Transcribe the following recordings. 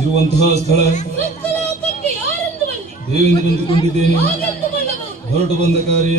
ಇರುವಂತಹ ಸ್ಥಳ ದೇವೇಂದ್ರಂದುಕೊಂಡಿದ್ದೇನೆ. ಹೊರಟು ಬಂದ ಕಾರ್ಯ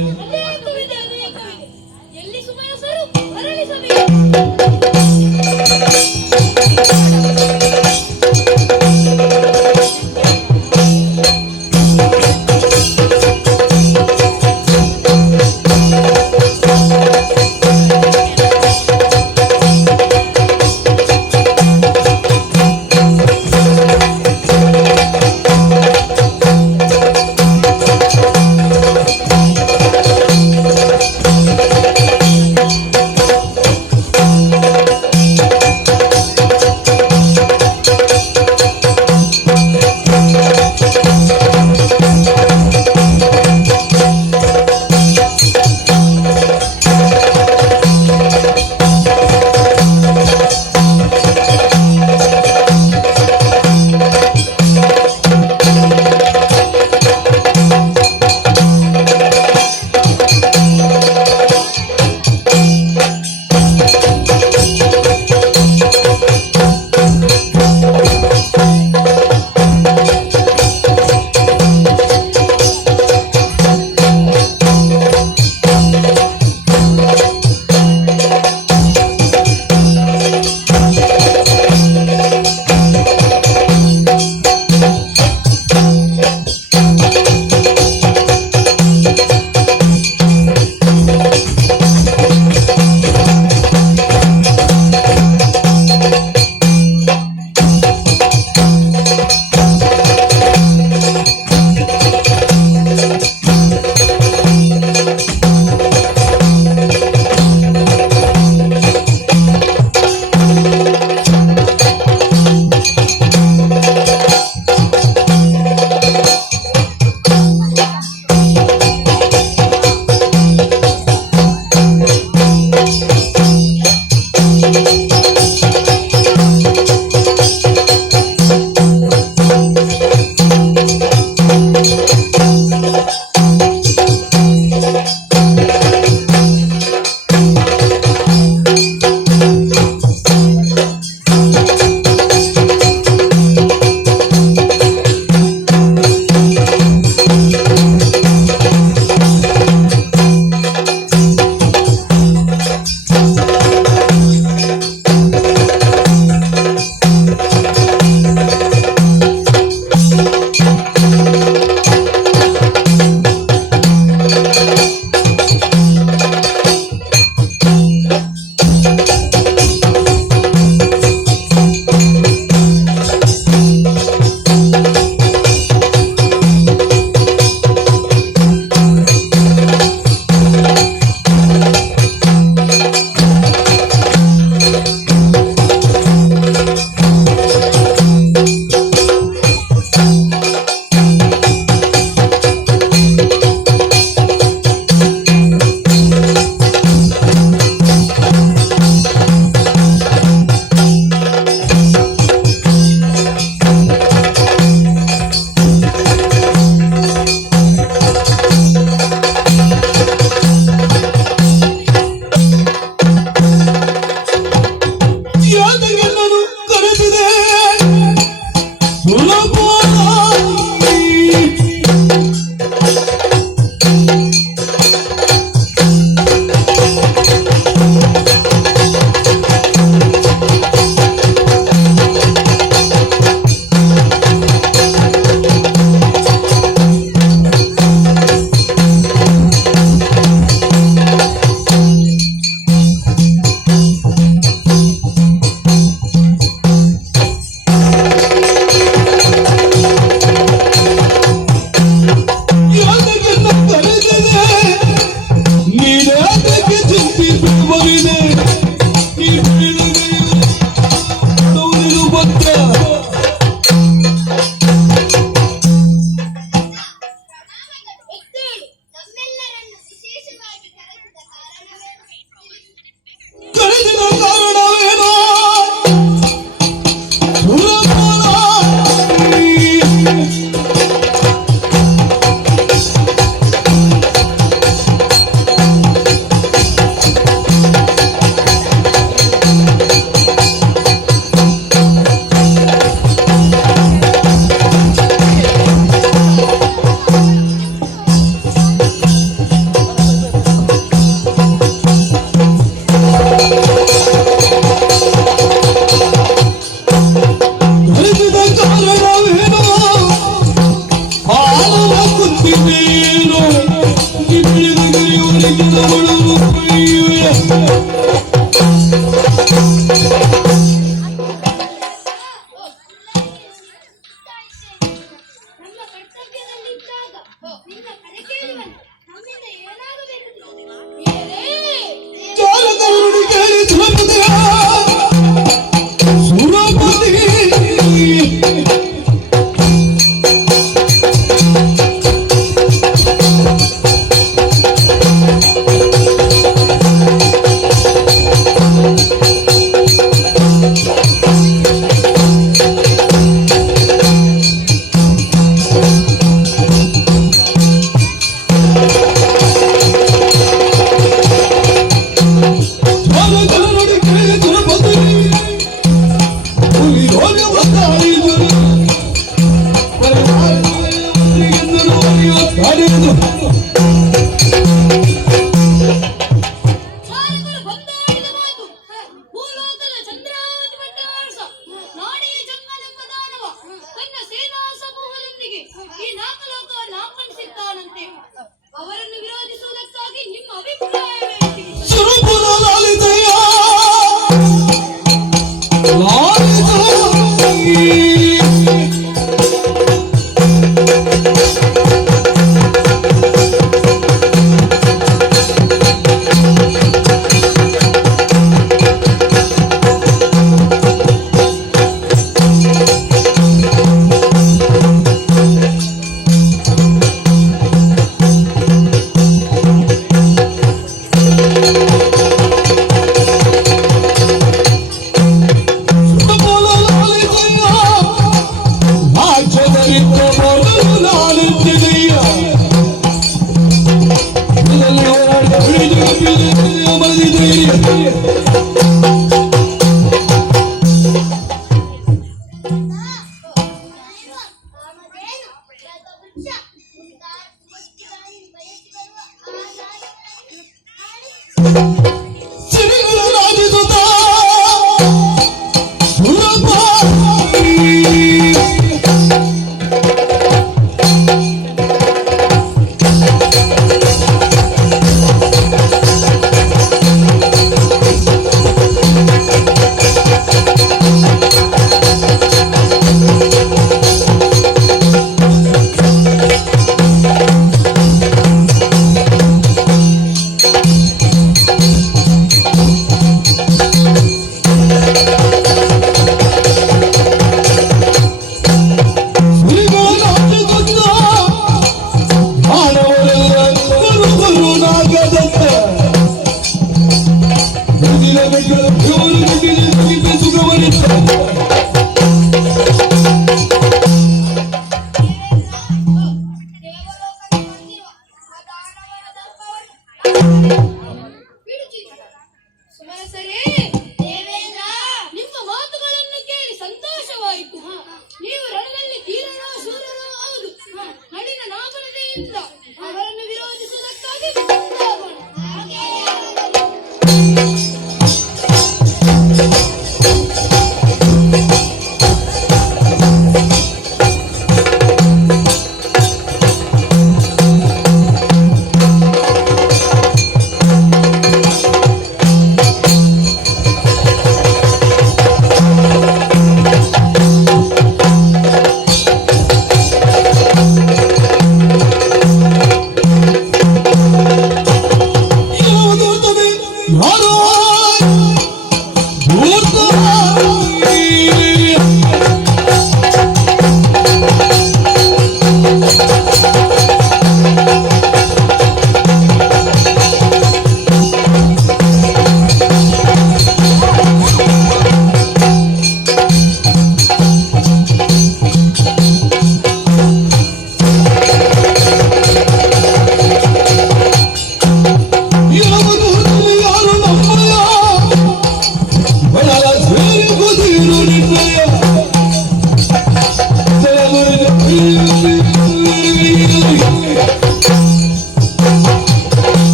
ಅವರನ್ನು ವಿರೋಧಿಸುವುದಕ್ಕಾಗಿ ನಿಮ್ಮ ಅಭಿಪ್ರಾಯವೇನು?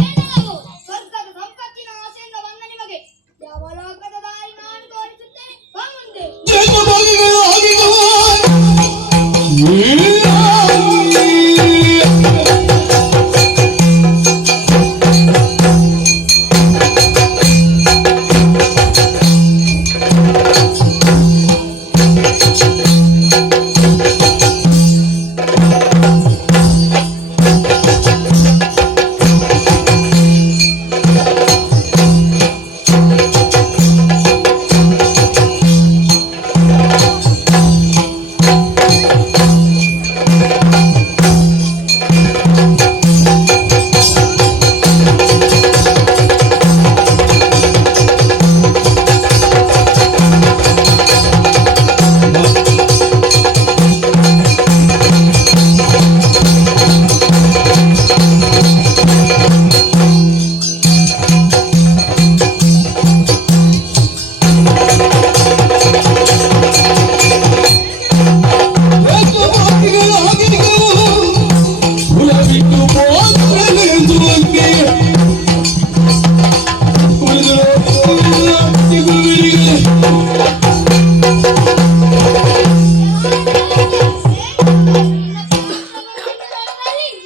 ಏನದು? ಸ್ವರ್ಗದ ಸಂಪತ್ತಿನ ಆಸೆಯಿಂದ ಬಂದ ನಿಮಗೆ ಯಾವ ಲೋಕದ ದಾರಿ ನಾನು ತೋರಿಸುತ್ತೇನೆ. ಬಾ ಮುಂದೆ.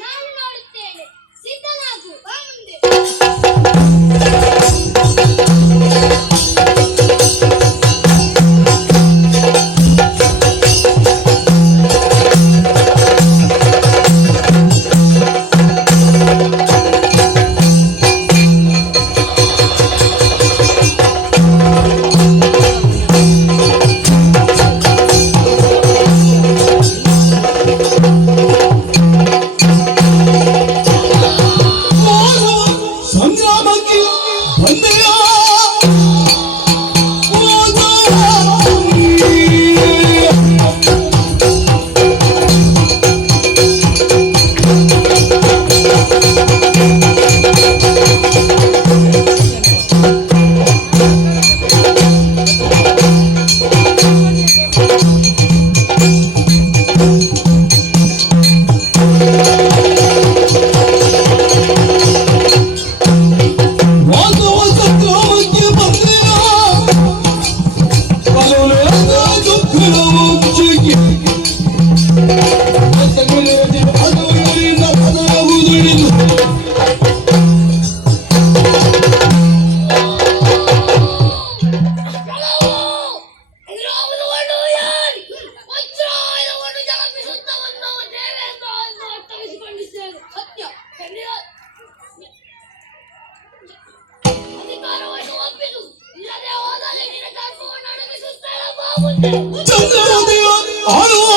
ನಾನು ನೋಡುತ್ತೇನೆ. ಸಿದ್ಧನಾಗು. ಬಾ ಮುಂದೆ. ಸಂಗ್ರಾಮಕ್ಕೆ ಬಂದೆಯ ಸತ್ಯ. ಅಧಿಕಾರವನ್ನು ಒಪ್ಪಿದು. ಇಲ್ಲದೆ ಹೋದಲ್ಲಿ ನಿನ್ನ ಕರ್ಮವನ್ನು ಅಡಗಿಸುತ್ತೇನೆ. ಬಾ ಮುಂದೆ. ಚಂದ್ರೋದಯ ಆಳುವ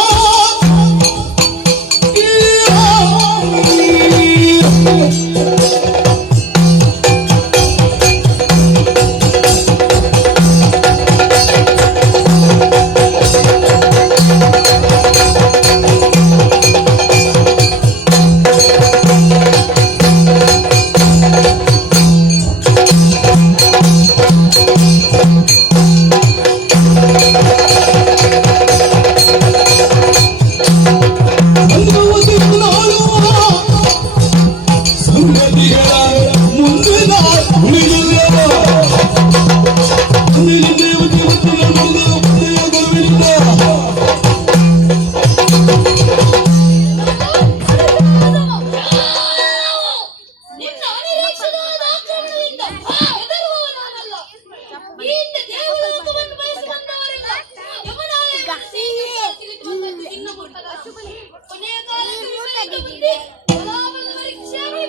ನಿನ್ನ ಅನಿರೀಕ್ಷಿತವಾದ ಆಕ್ರಮಣದಿಂದ ಹೆದರುವವ ನಾನಲ್ಲ. ಈ ಹಿಂದೆ ದೇವಲೋಕವನ್ನು ಬಯಸುವಂತವರೆಲ್ಲ ಯಮನಾಲಯದ ಸಿಂಹಾಸನಕ್ಕೆ ಬಂದದ್ದು ತಿನ್ನಬಹುದು. ಕೊನೆಯ ಕಾಲಕ್ಕೆ ವಿಪರೀತ ಬುದ್ಧಿ ಬಲಾಬಲದ ಪರೀಕ್ಷೆಯಾಗಿ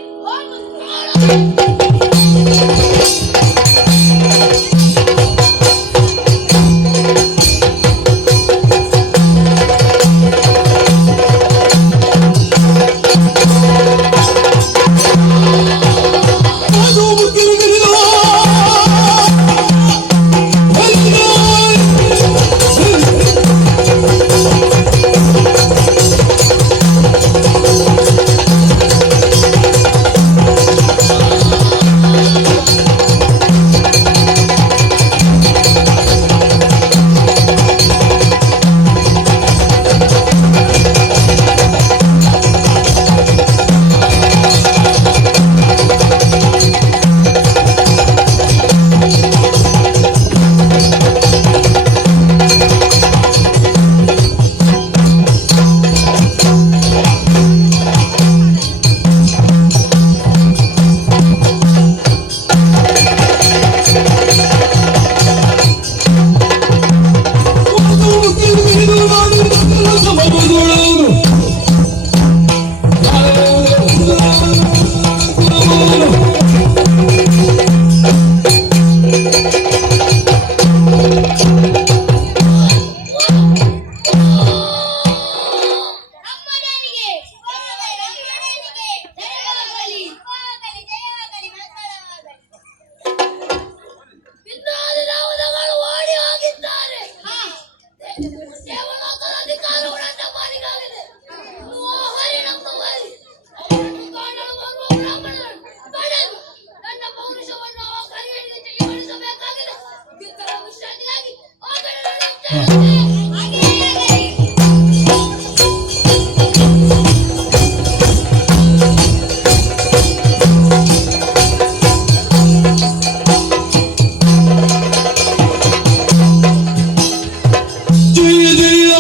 ಜಯ ಜಯ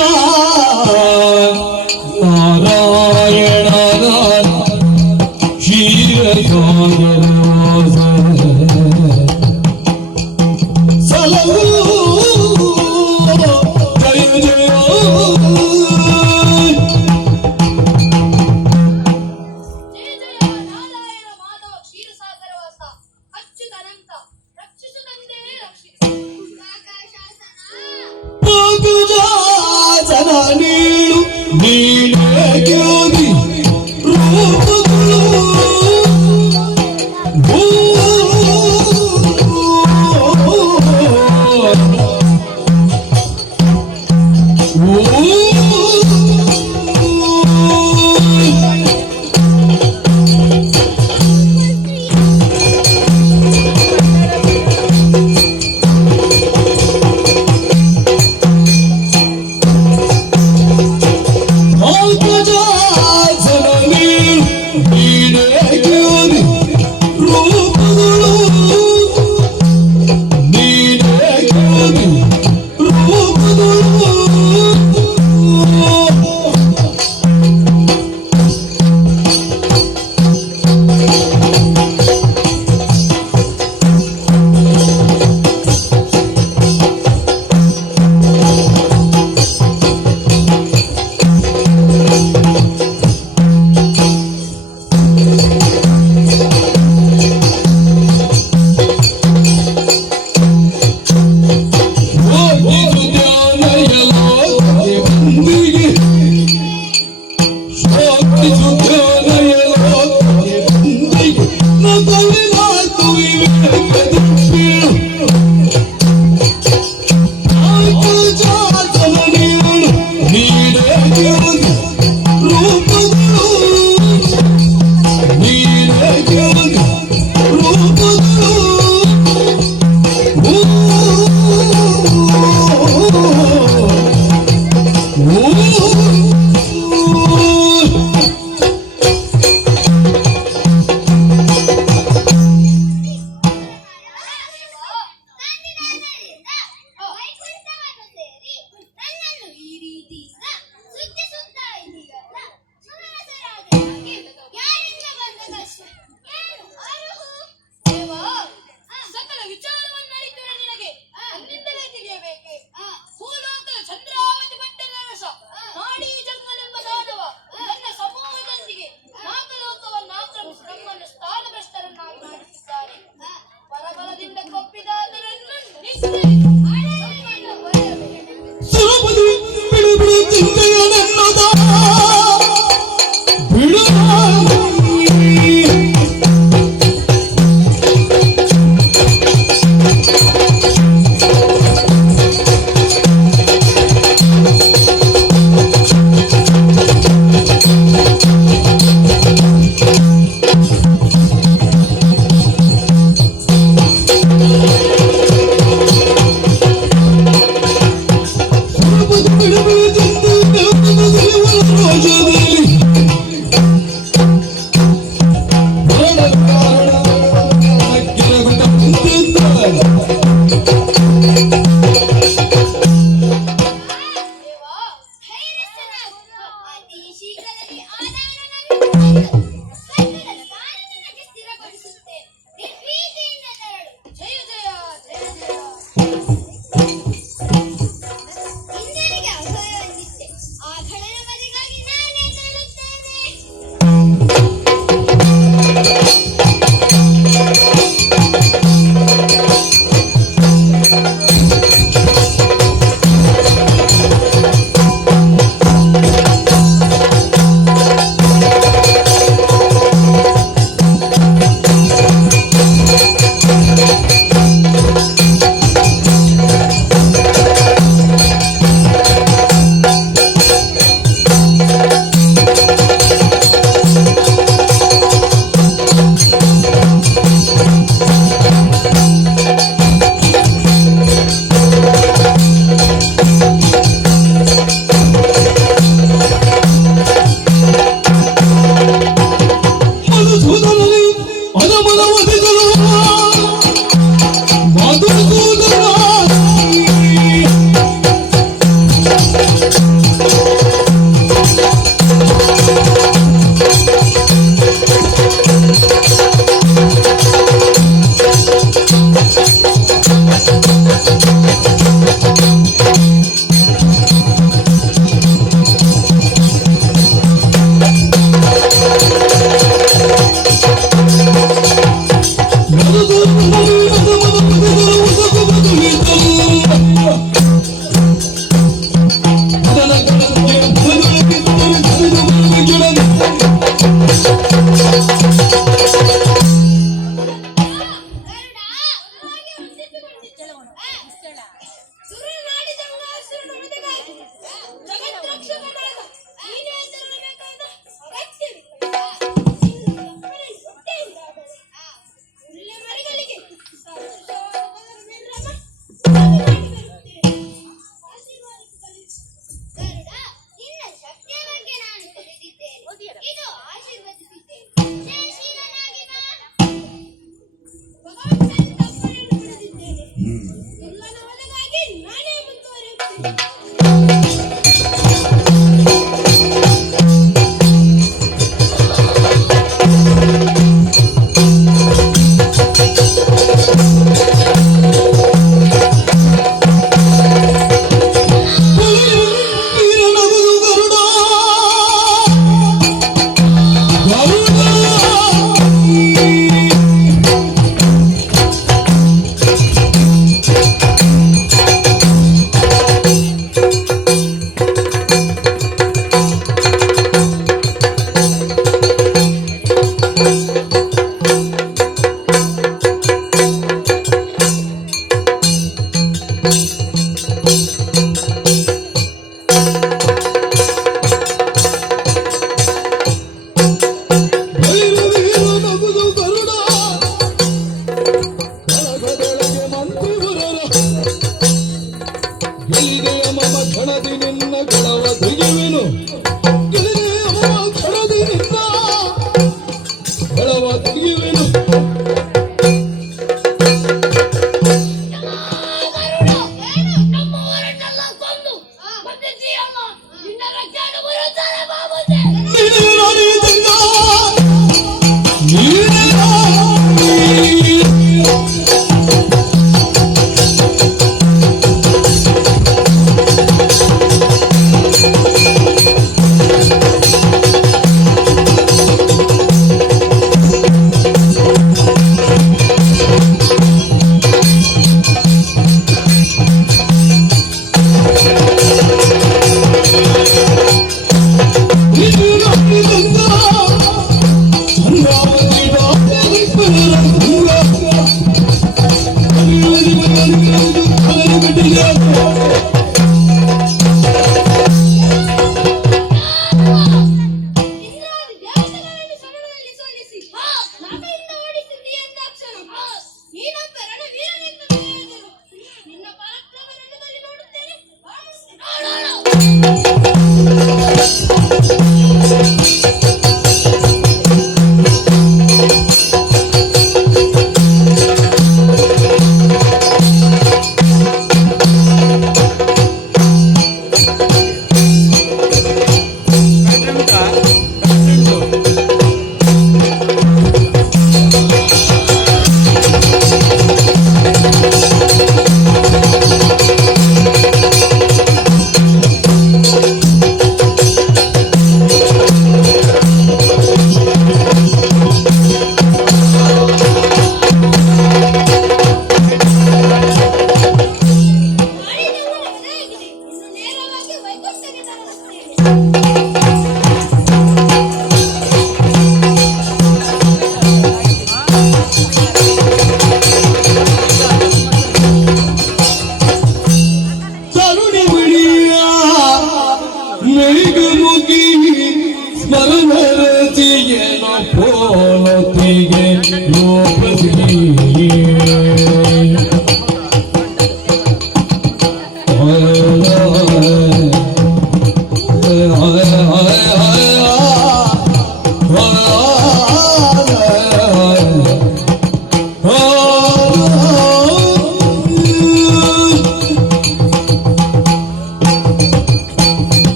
ನಾರಾಯಣ ಕ್ಷೀರಸಾಗರವಾಸ ಸಲಹು ಜಯ ಜಯ ಜಯ ಜಯ ನಾರಾಯಣ ಮಾಧವ ಕ್ಷೀರಸಾಗರವಾಸ ಅಚ್ಯುತನಂತ ರಕ್ಷಿಸುತ್ತಂತೆ ರಕ್ಷಿಸು ಪಾಕುಜಾಸನ ನೀಳು ನೀನೇ ಜ್ಯೋತಿ ರೂಪಗಳು ಸಕಲ ವಿಚಾರವನ್ನರಿತು ನಿನಗೆ ಅನ್ನಿಂದಲೇ ತಿಳಿಯಬೇಕೆ ಭೂಲೋಕದ ಚಂದ್ರಾವತಿ ಭಟ್ಟರ ರಸ ನಾಡಿ ಜನ್ಮನೆಂಬ ದಾನವ ನನ್ನ ಸಮೂಹದೊಂದಿಗೆ ನಾಗಲೋಕವನ್ನು ಆಕ್ರಮಿಸಿ ನಮ್ಮನ್ನು ಸ್ಥಾನಭ್ರಷ್ಟರನ್ನಾಗಿ ಮಾಡಿಸಿದ್ದಾರೆ. ಪರಬಲದಿಂದ ಕೊಪ್ಪಿದಾದರನ್ನು ಸುರಪದಿ ಬಿಡು ಬಿಡು ಚಿಂತೆಯ ನನ್ನದ ಬಿಡು ಭೈರವೀರ ನಗುದು ಗರುಡ ಕಳಗದೊಳಗೆ ಮಂತ್ರಿವರರ ಗೆಲ್ಲಿದೆಯ ಮಮ ಕ್ಷಣದಿ ನಿನ್ನ ಗಳವ ತೆಗೆಯುವೆನು ಗೆಲ್ಲಿದೆಯ ಮಮ ಕ್ಷಣದಿ ನಿನ್ನ ಗಳವ ತೆಗೆಯುವೆನು ಏನು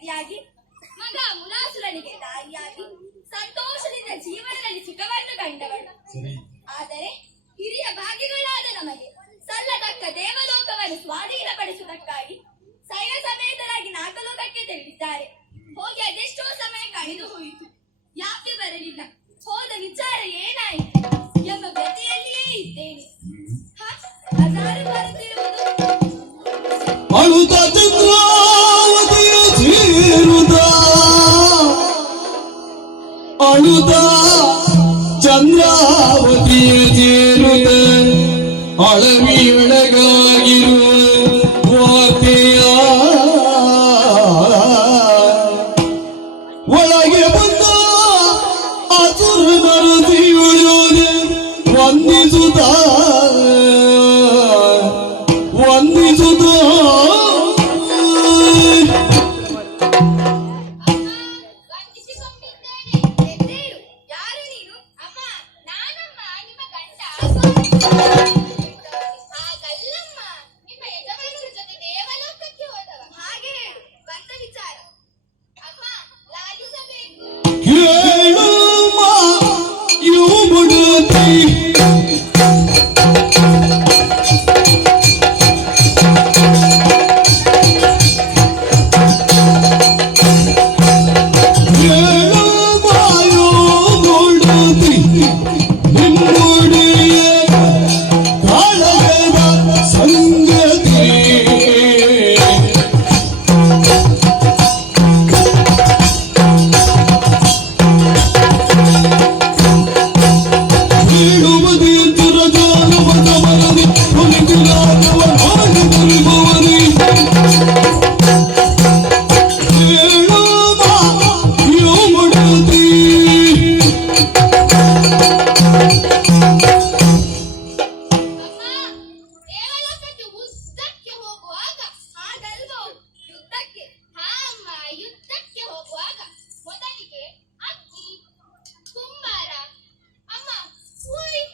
ಪತಿಯಾಗಿ, ಮಗ ಮುಲಾಸುರನಿಗೆ ತಾಯಿಯಾಗಿ ಸಂತೋಷದಿಂದ ಜೀವನದಲ್ಲಿ ಸುಖವನ್ನು ಕಂಡವಳು. ಆದರೆ ಹಿರಿಯ ಭಾಗ್ಯಗಳಾದ ನಮಗೆ ಸಲ್ಲತಕ್ಕ ದೇವಲೋಕವನ್ನು ಸ್ವಾಧೀನಪಡಿಸುವುದಕ್ಕಾಗಿ ಸೈನ್ಯ ಸಮೇತರಾಗಿ ನಾಗಲೋಕಕ್ಕೆ ತೆರಳಿದ್ದಾರೆ. ಹೋಗಿ ಅದೆಷ್ಟೋ ಸಮಯ ಕಳೆದು ಹೋಯಿತು, ಯಾಕೆ ಬರಲಿಲ್ಲ, ಹೋದ ವಿಚಾರ ಏನಾಯಿತು ಎಂಬ ಗತಿಯಲ್ಲಿಯೇ ಇದ್ದೇನೆ. ಹಜಾರು ಬರುತ್ತಿರುವುದು ಅಳುತ ಚಂದ್ರಾವತಿಯ ಸೇರುದ ಅಳುತ ಚಂದ್ರಾವತಿಯ ಸೇರುದ ಅಳವಿಯೊಳಗಾಗಿರುವ ವಾರ್ತೆಯ ಒಳಗೆ ಬಂದ ಅಸುರ ನರಸಿಯುಳು ವಂದಿಸುತ್ತ ವಂದಿಸಿಕೊಂಡಿದ್ದೇನೆ. ಎದ್ದೇಳು. ಯಾರು ನೀನು? ಅಮ್ಮ, ನಾನಮ್ಮ, ನಿಮ್ಮ ಗಂಡ. ಹಾಗಲ್ಲಮ್ಮ, ನಿಮ್ಮ ಯಜಮಾನರ ಜೊತೆ ದೇವಲೋಕಕ್ಕೆ ಹೋದವ. ಹಾಗೆ ಹೇಳು, ಬಂದ ವಿಚಾರ. ಅಮ್ಮ, ಲಾಲಿಸಬೇಕು. ಕೇಳುವ ಯುವತಿ ದೇವಲೋಕಕ್ಕೆ ಉದ್ದಕ್ಕೆ ಹೋಗುವಾಗ ಹಾಗಲ್ವೋ? ಯುದ್ಧಕ್ಕೆ? ಹಾ ಅಮ್ಮ, ಯುದ್ಧಕ್ಕೆ ಹೋಗುವಾಗ ಮೊದಲಿಗೆ ಅಕ್ಕಿ, ಕುಂಬಾರ, ಅಮ್ಮ, ಓಯ್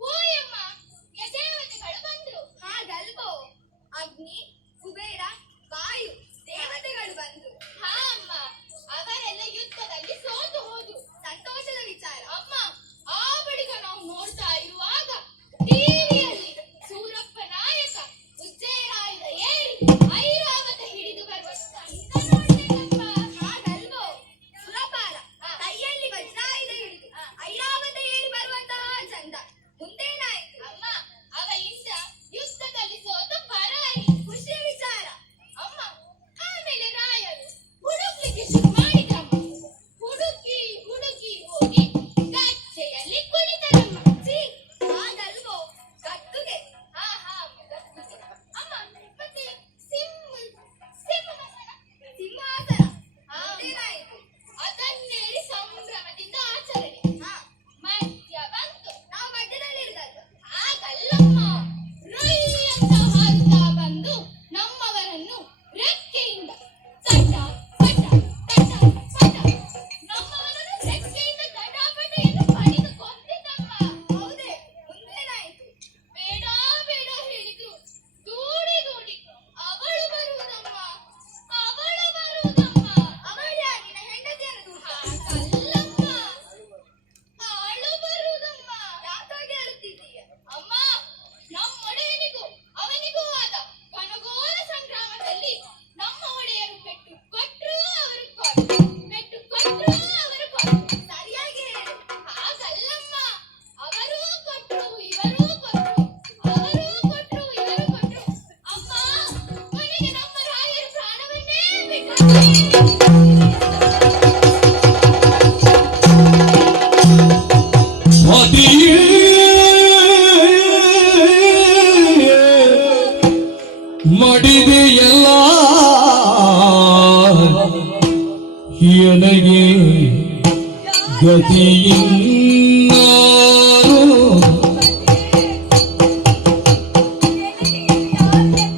ಓಯ್ ಅಮ್ಮ, ದೇವತೆಗಳು ಬಂದ್ರು. ಹಾಗಲ್ವೋ? ಅಗ್ನಿ, ಕುಬೇರ, ವಾಯು ದೇವತೆಗಳು ಬಂದ್ರು. ಹಾ ಅಮ್ಮ, ಅವರೆಲ್ಲ ಯುದ್ಧದಲ್ಲಿ ಸೋತು ಹೋದ್ರು. ಸಂತೋಷದ ವಿಚಾರ. ಅಮ್ಮ, ಆ ಬಳಿಕ ನಾವು ನೋಡ್ತಾ ಇರುವಾಗ ಟಿವಿಯಲ್ಲಿ ಸೂರಪ್ಪ ನಾಯಕ ಉಜ್ಜಯರಾಯದ ಏರಿ ಐರಾವತ ಹಿಡಿದು ಬರುವ ಚಂದ ನೋಡ್ಬೇಕಪ್ಪ. ಹಾಗಲ್ವೋ? ಸುರಪಾಲ ಕೈಯಲ್ಲಿ ವಜ್ರಾಯುಧ ಹಿಡಿದು ಐರಾವತ ಏರಿ ಬರುವಂತಹ ಚಂದ. ಮುಂದೇನಾಯ್ತು? ಅಮ್ಮ, ಅವ ಇಂದ ಯುದ್ಧದಲ್ಲಿ ಸೋತು ಪರಾರಿ. ಖುಷಿಯ ವಿಚಾರ. ಅಮ್ಮ, ಆಮೇಲೆ ರಾಯರು ಹುಡುಕ್ಲಿಕ್ಕೆ ಶುರು ಮಾಡಿದ್ರಮ್ಮ. ಹುಡುಕಿ ಹುಡುಕಿ ಹೋಗಿ ಗಚ್ಚೆಯಲ್ಲಿ ಕುಳಿತರಮ್ಮ. ಛೀ, ಹಾಗಲ್ವೋ? ಗದ್ದುಗೆ. ಹಾ ಹಾ, ಗದ್ದುಗೆ. ಅಮ್ಮ, ಮತ್ತೆ ಸಿಂಹಾಸನ ಅದೇನಾಯಿತು? ಅದನ್ನೇರಿ ಸಂಭ್ರಮದಿಂದ ಆಚರಣೆ. ಹಾ, ಮಧ್ಯ ಬಂತು. ನಾವು ಮಧ್ಯದಲ್ಲಿ ಇರುದಲ್ವ? ಹಾಗಲ್ಲಮ್ಮ, ರೊಯ್ ಅಂತ ಹಾರುತ್ತಾ ಬಂದು ನಮ್ಮವರನ್ನು ರೆಕ್ಕೆಯಿಂದ ತಟ ತಟ ತಟ ತಟ ನಮ್ಮವರನ್ನು ರೆಕ್ಕೆಯಿಂದ ತಟಾಪಟೆಯನ್ನು ಬಡಿದು ಕೊಂದಿದ್ದಮ್ಮ. ಹೌದೇ? ಮುಂದೇನಾಯಿತು? ಬೇಡ ಬೇಡ ಹೇಳಿದ್ರು ದೂಡಿ ದೂಡಿ ಅವಳು ಬರುವುದಮ್ಮ, ಅವಳು ಬರುವುದಮ್ಮ. ಅವಳ್ಯಾರು? ನಿನ್ನ ಹೆಂಡತಿಯನ್ನು ದೂಡಿ? ಹಾಗಲ್ಲಮ್ಮ, ಅವಳು ಬರುವುದಮ್ಮ. ಯಾಕಾಗಿ ಅಳುತ್ತಿದ್ದೀಯ? ಅಮ್ಮ, ನಮ್ಮೊಡೆಯನಿಗೂ ಅವನಿಗೂ ಆದ ಕೊನಗೋಲ ಸಂಗ್ರಾಮದಲ್ಲಿ ನಮ್ಮ ಒಡೆಯರು ಪೆಟ್ಟು ಕೊಟ್ಟರು, ಅವರು ಕೊಟ್ಟರು, ಪೆಟ್ಟು ಕೊಟ್ಟರು, ಅವರು ಕೊಟ್ಟರು. ಸರಿಯಾಗಿ ಹೇಳು. ಹಾಗಲ್ಲಮ್ಮ, ಅವರೂ ಕೊಟ್ಟರು, ಇವರೂ ಕೊಟ್ಟರು, ಅವರೂ ಕೊಟ್ಟರು, ಇವರು ಕೊಟ್ಟರು. ಅಮ್ಮ, ಕೊನೆಗೆ ನಮ್ಮ ರಾಯರು ಪ್ರಾಣವನ್ನೇ ಬಿಟ್ಟರು. ಪತಿಯೇ ಮಡಿದೆಯಲ್ಲ ನನಗೆ ಗತಿಯಿನ್ನಾರು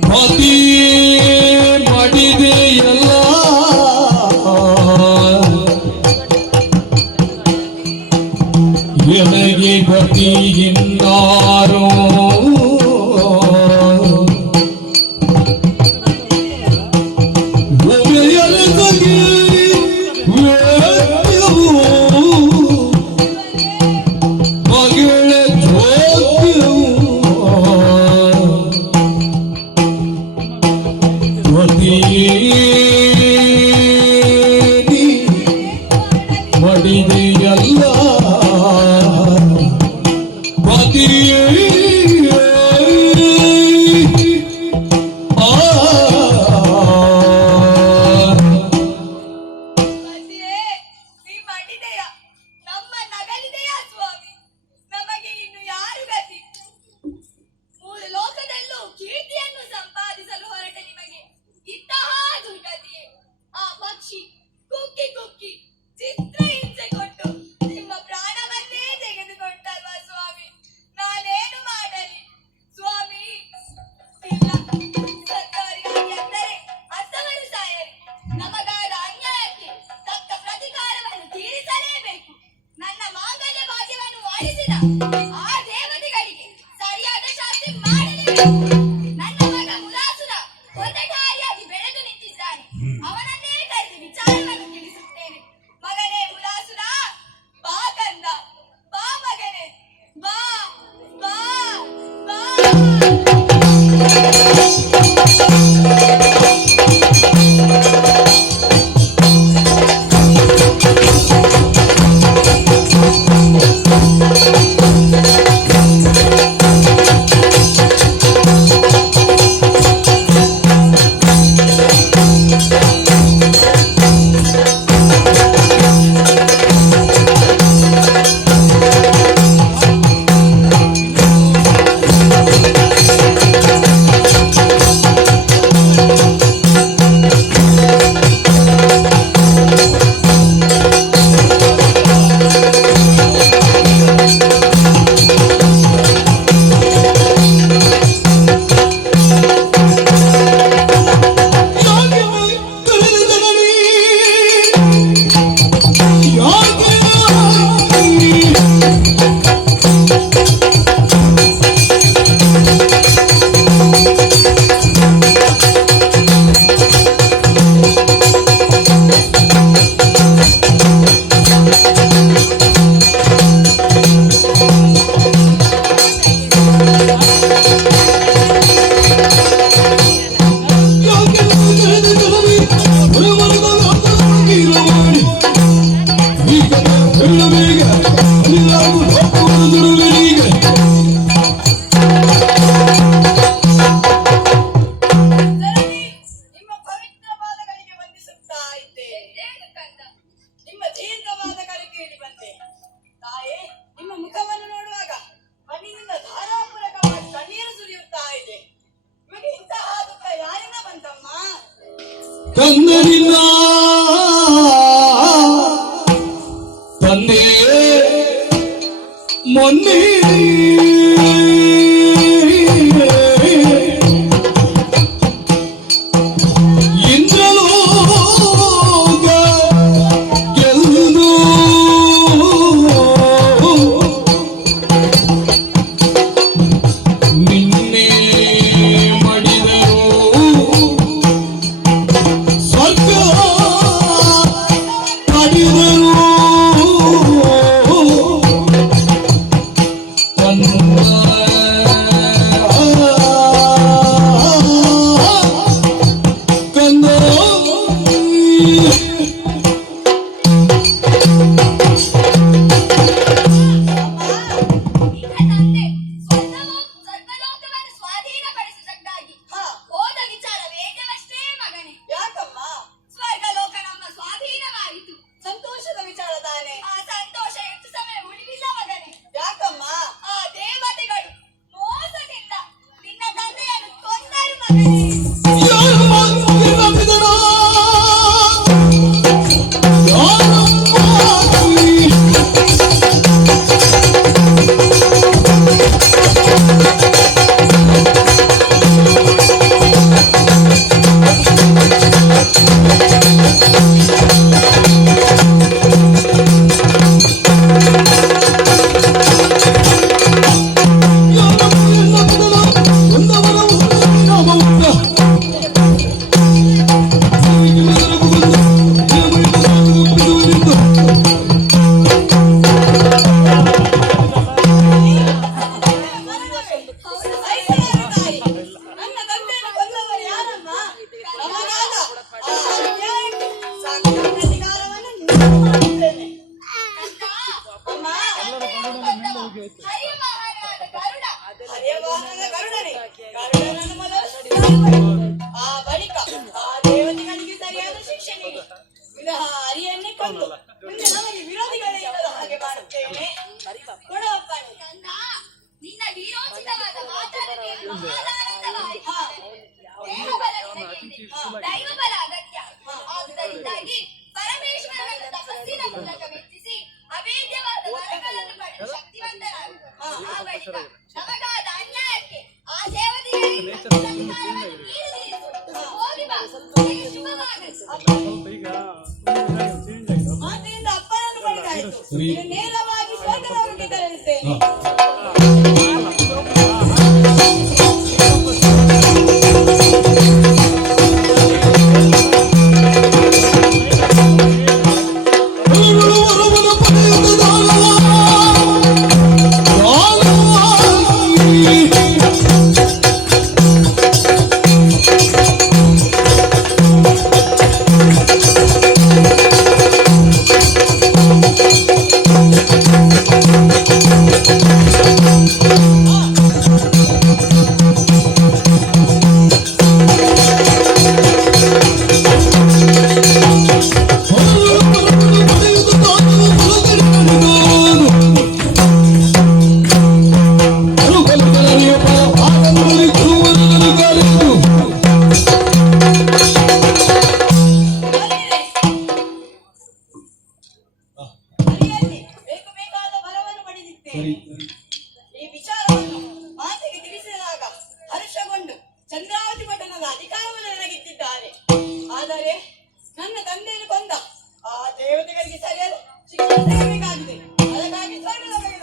ಪತಿಯೇ ಮಡಿದೆಯಲ್ಲ ನನಗೆ ಗತಿಯಿನ್ನಾರೋ ಒಮ್ಮೆಯಲ್ಲಿ ತಗಿ ನೀ ಮಡಿದೆಯಲ್ಲ ಪತಿಯೇ ಪತಿಯೇ, ನೀ ಮಾಡಿದೆಯಾ? ನಮ್ಮ ನಗಲಿದೆಯಾ ಸ್ವಾಮಿ? ನಮಗೆ ಇನ್ನು ಯಾರು ಗತಿ? ಮೂರು ಲೋಕದಲ್ಲೂ ಕೀರ್ತಿಯನ್ನು ಸಂಪಾದಿಸಲು ಹೊರಟ ನಿಮಗೆ ಇಂತಹ ದುರ್ಗತಿಯೇ? ಆ ಪಕ್ಷಿ ಕುಕ್ಕಿ ಕುಕ್ಕಿ ಚಿತ್ರಹಿಂಸೆ ಕೊಟ್ಟು ನಿಮ್ಮ ಪ್ರಾಣವನ್ನೇ ತೆಗೆದುಕೊಂಡಲ್ವಾ ಸ್ವಾಮಿ? ನಾನೇನು ಮಾಡಲಿ ಸ್ವಾಮಿ? ಇಲ್ಲ, ಸತ್ತವರಿಗಾಗಿ ಅಂದರೆ ಅಂತವರು ಸಾಯಲಿ. ನಮಗಾದ ಅನ್ಯಾಯಕ್ಕೆ ತಕ್ಕ ಪ್ರತಿಕಾರವನ್ನು ತೀರಿಸಲೇಬೇಕು. ನನ್ನ ಮಾಂಗಲ್ಯ ಭಾಗ್ಯವನ್ನು ಮಾಡಿಸಿದ ಆ ದೇವತೆಗಳಿಗೆ ಸರಿಯಾದ ಶಾಸ್ತಿ ಮಾಡಲೇಬೇಕು. ನನ್ನ ಮಗ ಮುಲಾಸುರ ಹೊಂದಟಾರಿಯಾಗಿ ಬೆಳೆದು ನಿಂತಿದ್ದಾನೆ. ಅವನನ್ನೇ ಕರೆದು ವಿಚಾರವನ್ನು ತಿಳಿಸುತ್ತೇನೆ. ಮಗನೇ ಮುಲಾಸುರ, ಬಾ ಕಂದ, ಬಾ ಮಗನೇ, ಬಾ ಬಾ ಬಾ. ಜನನಿ, ನಿಮ್ಮ ಪವಿತ್ರ ಪಾದಗಳಿಗೆ ವಂದಿಸುತ್ತಾ ಇದ್ದೇನೆ. ಏನು ಕಂದ? ನಿಮ್ಮ ದೀರ್ಘವಾದ ಕಲಿಕೆಯಲ್ಲಿ ಬಂದೆ. ತಾಯೇ, ನಿಮ್ಮ ಮುಖವನ್ನು ನೋಡುವಾಗ ಕಣ್ಣಿನಿಂದ ಧಾರಾಪೂರಕವಾಗಿ ಕಣ್ಣೀರು ಸುರಿಯುತ್ತಾ ಇದೆ. ನಿಮಗೆ ಇಂತಹ ದುಃಖ ಯಾರಿಂದ ಬಂತಮ್ಮ? ಕಂದನಿಲ್ಲ ತಂದೆಯೇ ಮೊನ್ನೆ ಇಂದ್ರಲೋಕ ಗೆಲ್ದು ನಿನ್ನೆ ಮಡಿದರು ಸ್ವರ್ಗ ಪಡೆದರು ನಿನ್ನ ತಂದೆ ಸ್ವರ್ಗಲೋಕವನ್ನು ಸ್ವಾಧೀನಪಡಿಸಿದ್ದಕ್ಕಾಗಿ ಹೋದ ವಿಚಾರ ವೇದವಷ್ಟೇ ಮಗನೇ. ಯಾಕಮ್ಮ? ಸ್ವರ್ಗಲೋಕ ನಮ್ಮ ಸ್ವಾಧೀನವಾಯಿತು. ಸಂತೋಷದ ವಿಚಾರ ತಾನೆ. ಆ ಸಂತೋಷ ಹೆಚ್ಚು ಸಮಯ ಉಳಿದಿಲ್ಲ ಮಗನೇ. ಯಾಕಮ್ಮ? ಆ ದೇವತೆಗಳು ಮೋಸದಿಂದ ನಿನ್ನ ತಂದೆಯನ್ನು ಕೊಂದರು ಮಗನೇ. ನೀಡಿ ವಿನಃ ಅರಿಯನ್ನೇ ಕೊಂದು ಮುಂದೆ ನಮಗೆ ವಿರೋಧಿಗಳೇ ಇಲ್ಲದ ಹಾಗೆ ಮಾಡುತ್ತೇನೆ. ಕೊಡು ಅಪ್ಪಣೆ. ಕಂದ, ನಿನ್ನ ವೀರೋಚಿತವಾದ ಮಾತನ್ನು ಸಮಾಧಾನವಾಯಿತು. ದೇಹ ಬಲ ನಿನಗಿದೆ, ದೈವ ಬಲ ಅಗತ್ಯ. ಆದುದರಿಂದಾಗಿ ಪರಮೇಶ್ವರನ ತಪಸ್ಸಿನ ಮೂಲಕ ಮೆಚ್ಚಿಸಿ ಅವೇದ್ಯವಾದ ವರಗಳನ್ನು ಪಡೆದು ಶಕ್ತಿವಂತನಾಗು. ಆ ಬಳಿಕ ನಮಗಾದ ಅನ್ಯಾಯಕ್ಕೆ ಆ ದೇವತೆಗಳಿಗೆ ಸಂಸ್ಕಾರವನ್ನು ನೀಡಿದಿರಿಸು. ಹೋಗಿ ಬಾ, ನಿನಗೆ ಶುಭವಾಗಲಿ. ಮಾತೆಯಿಂದ ಅಪ್ಪನನ್ನು ಪಡೆದಾಯಿತು. ಇನ್ನು ನೇರವಾಗಿ ಸ್ವರ್ಗದವರಿಗೆ ತೆರಳುತ್ತೇನೆ. ಈ ವಿಚಾರವನ್ನು ಮಾತೆಗೆ ತಿಳಿಸಿದಾಗ ಹರ್ಷಗೊಂಡು ಚಂದ್ರಾವತಿ ಪಟ್ಟಣದ ಅಧಿಕಾರವನ್ನು ನನಗಿತ್ತಿದ್ದಾರೆ. ಆದರೆ ನನ್ನ ತಂದೆಯನ್ನು ಕೊಂದ ಆ ದೇವತೆಗಳಿಗೆ ಸರಿಯಾದ ಶಿಕ್ಷೆ ಸಿಗಬೇಕಾಗಿದೆ. ಅದಕ್ಕಾಗಿ ಸ್ವರ್ಗದ ಕಡೆಗೆ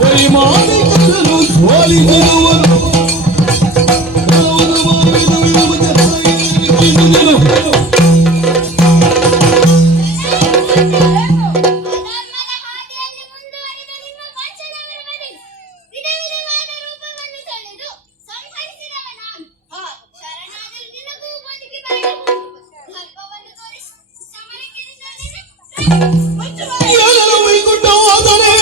ವೈಮಾನಿಕರನ್ನು ಸೋಲಿಸಿರುವನು ಅಧರ್ಮದ ಹಾದಿಯಲ್ಲಿ ಮುಂದುವರಿದ ನಿಮ್ಮ ವಂಚನವರ ಮನೆ ವಿಧ ವಿಧವಾದ ರೂಪವನ್ನು ತಳೆದು ಸಂಹರಿಸಿದವ ನಾನು. ಶರಣಾದರೂ ನಿನಗೂ ಬದುಕಿ ಬಾಳಬಹುದು. ಧರ್ಮವನ್ನು ತೋರಿಸಿ ಸಮರಕ್ಕೆ ನಿಂತವನೇನೆ. ಎಲ್ಲರ ವೈಕುಂಠವಾದರೆ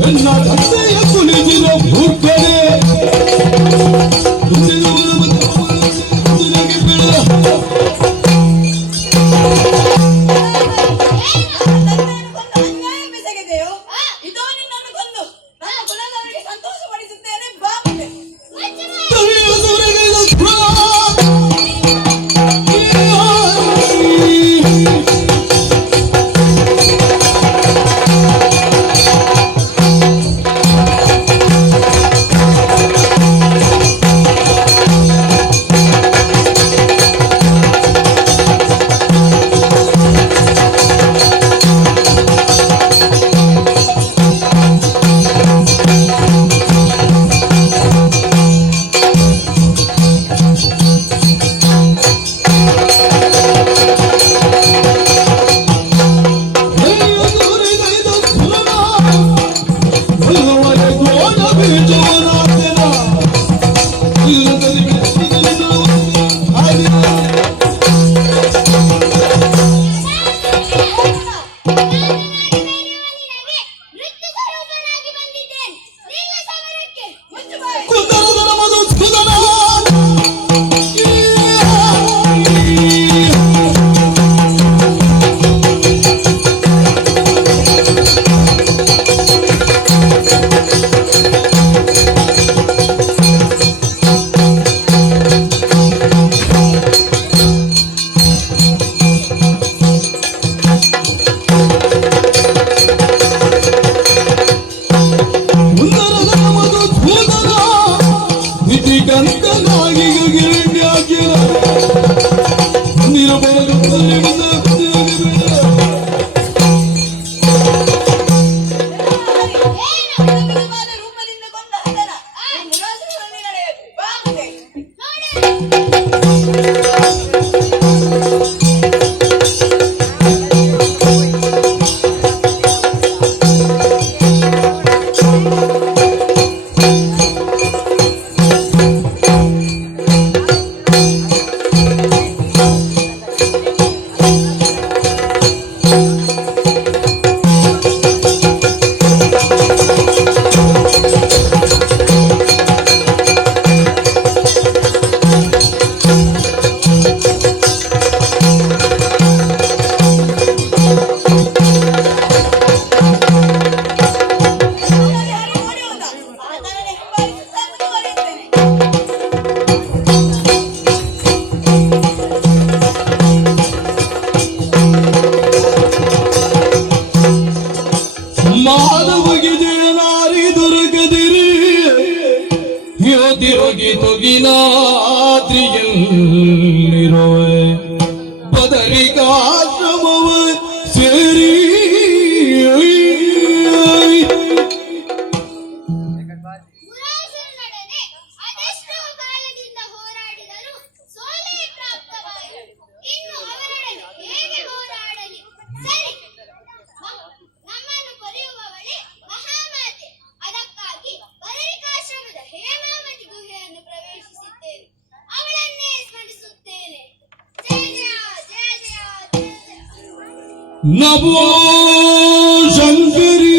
ನನ್ನ ತಂದೆಯ ಕುಣಿದಿನ ಮೂರ್ಖನೇ ಅನ್ಯಾಯ ಬೆಸಗಿದೆಯೋ? ಇದೋ ನಿನ್ನನ್ನು ಕೊಂದು ನನ್ನ ಕುಲದವರಿಗೆ ಸಂತೋಷ ಪಡಿಸುತ್ತೇನೆ ಬಾ ಮುಂದೆ. ಮೃತ್ಯು ಸ್ವರೂಪನಾಗಿ ಬಂದಿದ್ದೇನೆ. ನಿಲ್ಲ ಸಮರಕ್ಕೆ. ಮುಚ್ಚು ಬಾಯಿ. ವಿಧವಿಧವಾದ ರೂಪದಿಂದ ಕೊಂದ ಹತನ ಈ ಮುರಾಸುರನಲ್ಲಿ ನಡೆಯದು. ಬಾ ಮುಂದೆ. ಓಡಿ ಹೋದ. ಆತನನ್ನು ಹಿಂಬಾಲಿಸುತ್ತಾ ಮುಂದುವರಿಯುತ್ತೇನೆ. ಮಾನವಗೆ ಜಯನಾರಿ ದೊರಕದಿರಿ ಯೋತಿರೋಗಿ ತೊಗಿನಾದ್ರಿಯಲ್ಲಿರುವೆ ಪದರಿಕಾಶ್ರಮವ ಸೇರಿ ಮುರಾಸುರನೊಡನೆ ಅದೆಷ್ಟೋ ಕಾಲದಿಂದ ಹೋರಾಡಿದರೂ ಸೋಲೇ ಪ್ರಾಪ್ತವಾಯಿತು. ಇನ್ನು ಅವರೊಡನೆ ಹೇಗೆ ಹೋರಾಡಲಿ? ಸರಿ, ನಮ್ಮನ್ನು ಕೊರೆಯುವವಳೇ ಮಹಾಮಾತೆ. ಅದಕ್ಕಾಗಿ ಬದರಿಕಾಶ್ರಮದ ಹೇಮಾವತಿ ಗುಹೆಯನ್ನು ಪ್ರವೇಶಿಸಿದ್ದೇನೆ. ಅವಳನ್ನೇ ಸ್ಮರಿಸುತ್ತೇನೆ. ಜಯ ಜಯ ಜಯ ಜಯ ಜಯ ಜಯ. ನಮೋ ಶಂಕರಿ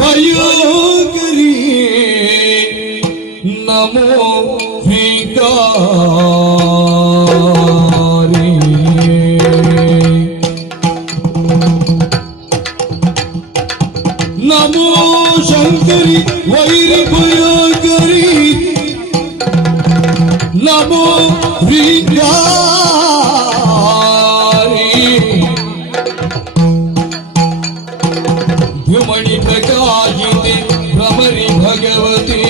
ವೈಭಯೋಗರಿ ನಮೋ ವಿಕಾರಿ ಶಂಕರಿ ವೈರಿ ಭಯಕರಿ ನಮೋ ಹೃದಯಾರಿ ಧ್ಯುಮಣಿ ಪ್ರಕಾಶಿತೆ ಭ್ರಮರಿ ಭಗವತಿ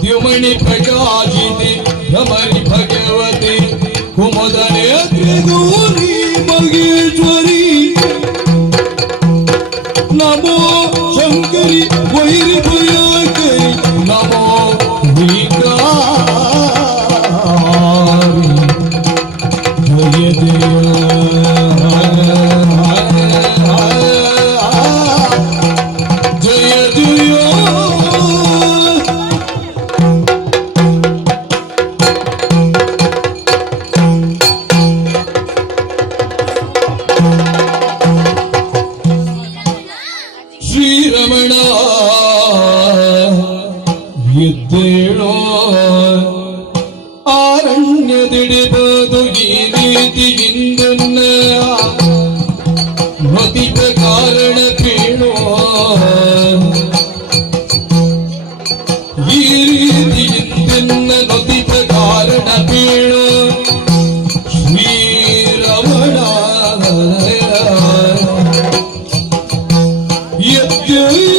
ದ್ಯುಮಣಿ ಪ್ರಕಾಶಿತೆ ಭ್ರಮರಿ ಭಗವತಿ ಕುಮುದನೆ ತ್ರಿದೂರಿ ಮಗೇಶ್ವರಿ ನಮೋ ಶಂಕರಿ ವೈರಿ ಭಯಕರಿ ನಮೋ ವಿಕಾರಿ ಜಯ ಜಯ ಜಯ ಶ್ರೀರಮಣ ಎದ್ದೇಳೋ ಆರಣ್ಯದಿಡಬಹುದು ಈ ರೀತಿಯಿಂದನ್ನ ಮತಿಕ ಕಾರಣ ಕೇಳೋ ಈ ರೀತಿಯಿಂದನ್ನ ನತಿಕ ಕಾರಣ ಕೇಳೋ ಶ್ರೀರಮಣ ಎದ್ದೇಳೋ